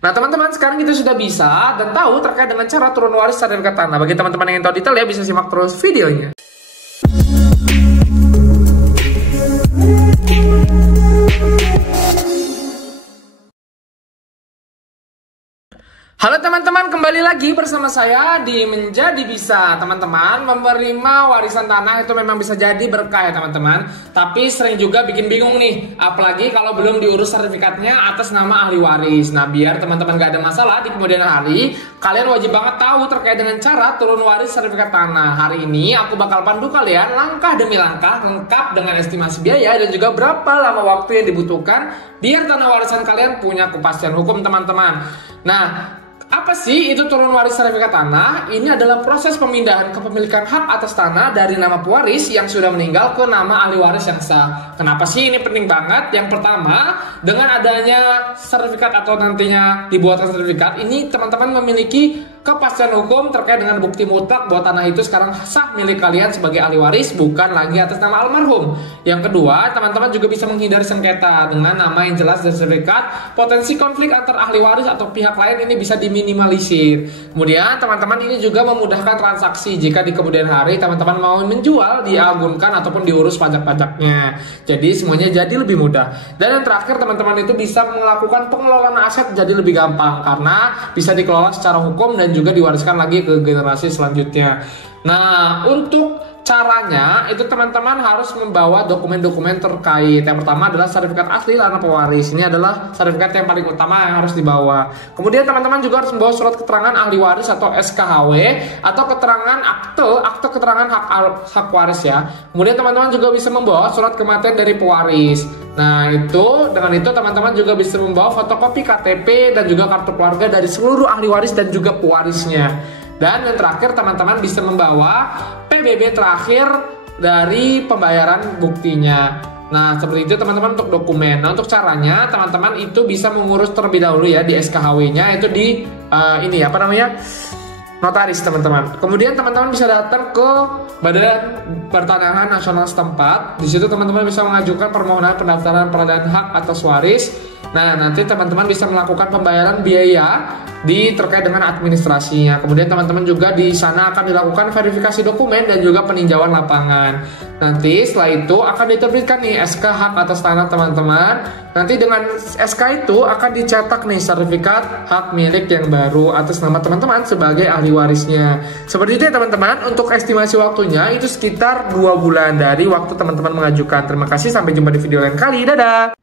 Nah teman-teman, sekarang kita sudah bisa dan tahu terkait dengan cara turun waris sertifikat tanah. Bagi teman-teman yang ingin tahu detail ya, bisa simak terus videonya. Halo teman-teman, kembali lagi bersama saya di Menjadi Bisa. Teman-teman, menerima warisan tanah itu memang bisa jadi berkah ya teman-teman. Tapi sering juga bikin bingung nih, apalagi kalau belum diurus sertifikatnya atas nama ahli waris. Nah, biar teman-teman gak ada masalah di kemudian hari, kalian wajib banget tahu terkait dengan cara turun waris sertifikat tanah. Hari ini aku bakal pandu kalian langkah demi langkah, lengkap dengan estimasi biaya dan juga berapa lama waktu yang dibutuhkan biar tanah warisan kalian punya kepastian hukum teman-teman. Nah, apa sih itu turun waris sertifikat tanah? Ini adalah proses pemindahan kepemilikan hak atas tanah dari nama pewaris yang sudah meninggal ke nama ahli waris yang sah. Kenapa sih ini penting banget? Yang pertama, dengan adanya sertifikat atau nantinya dibuatkan sertifikat, ini teman-teman memiliki kepastian hukum terkait dengan bukti mutlak bahwa tanah itu sekarang sah milik kalian sebagai ahli waris, bukan lagi atas nama almarhum. Yang kedua, teman-teman juga bisa menghindari sengketa dengan nama yang jelas dan sertifikat. Potensi konflik antar ahli waris atau pihak lain ini bisa diminimalisir. Kemudian teman-teman ini juga memudahkan transaksi jika di kemudian hari teman-teman mau menjual, diagunkan ataupun diurus pajak-pajaknya. Jadi semuanya jadi lebih mudah. Dan yang terakhir, teman-teman itu bisa melakukan pengelolaan aset jadi lebih gampang karena bisa dikelola secara hukum dan juga diwariskan lagi ke generasi selanjutnya. Nah, untuk caranya itu teman-teman harus membawa dokumen-dokumen terkait. Yang pertama adalah sertifikat asli tanah pewaris. Ini adalah sertifikat yang paling utama yang harus dibawa. Kemudian teman-teman juga harus membawa surat keterangan ahli waris atau SKHW atau keterangan akte keterangan hak waris ya. Kemudian teman-teman juga bisa membawa surat kematian dari pewaris. Nah, dengan itu teman-teman juga bisa membawa fotokopi KTP dan juga kartu keluarga dari seluruh ahli waris dan juga pewarisnya. Dan yang terakhir, teman-teman bisa membawa PBB terakhir dari pembayaran buktinya. Nah, seperti itu teman-teman untuk dokumen. Nah, untuk caranya, teman-teman itu bisa mengurus terlebih dahulu ya di SKHW-nya, itu di notaris teman-teman. Kemudian teman-teman bisa datang ke Badan Pertanahan Nasional setempat. Di situ teman-teman bisa mengajukan permohonan pendaftaran peradaan hak atas waris. Nah, nanti teman-teman bisa melakukan pembayaran biaya terkait dengan administrasinya. Kemudian teman-teman juga di sana akan dilakukan verifikasi dokumen dan juga peninjauan lapangan. Nanti setelah itu akan diterbitkan nih SK hak atas tanah teman-teman. Nanti dengan SK itu akan dicetak nih sertifikat hak milik yang baru atas nama teman-teman sebagai ahli warisnya. Seperti itu ya teman-teman. Untuk estimasi waktunya itu sekitar 2 bulan dari waktu teman-teman mengajukan. Terima kasih, sampai jumpa di video lain kali. Dadah!